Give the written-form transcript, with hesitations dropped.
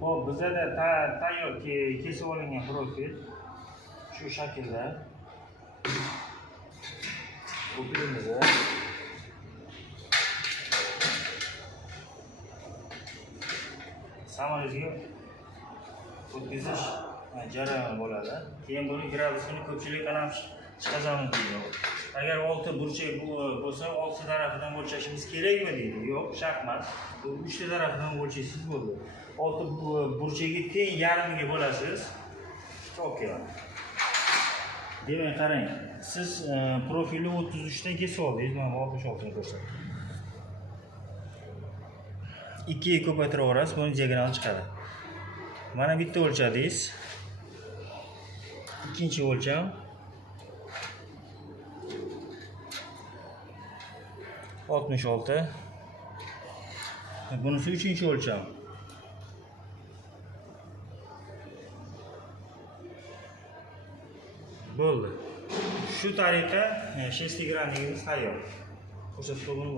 Hop, bizda tayyor kesib olingan profil shu shaklda. Profilimizni samolyotga o'tkazish jarayoni bo'ladi. Keyin buni gradusini ko'pchilik ham chiqazamiz deydi. Agar 6 burchak bo'lsa, 6 tarafidan o'lchashimiz kerakmi deydi. Yo'q, shart emas. Bu 3 tarafidan o'lchasangiz bo'ldi. 6 burchagi teng yarmiga bo'lasiz. Okey. Demak, qarang. Siz profilni 33 dan kesib oldingiz, mana 66 ni ko'rsatdim. 2 ga ko'paytiraverasiz, buni diagonal chiqadi. Mana bitta o'lchadingiz. Ikkinchi o'lcham. oltmish. Bunisi uchinchi o'lcham. Bo'ldi. Shu tariqa shestigranligimiz tayyor. Ko'rsatib qo'ydim.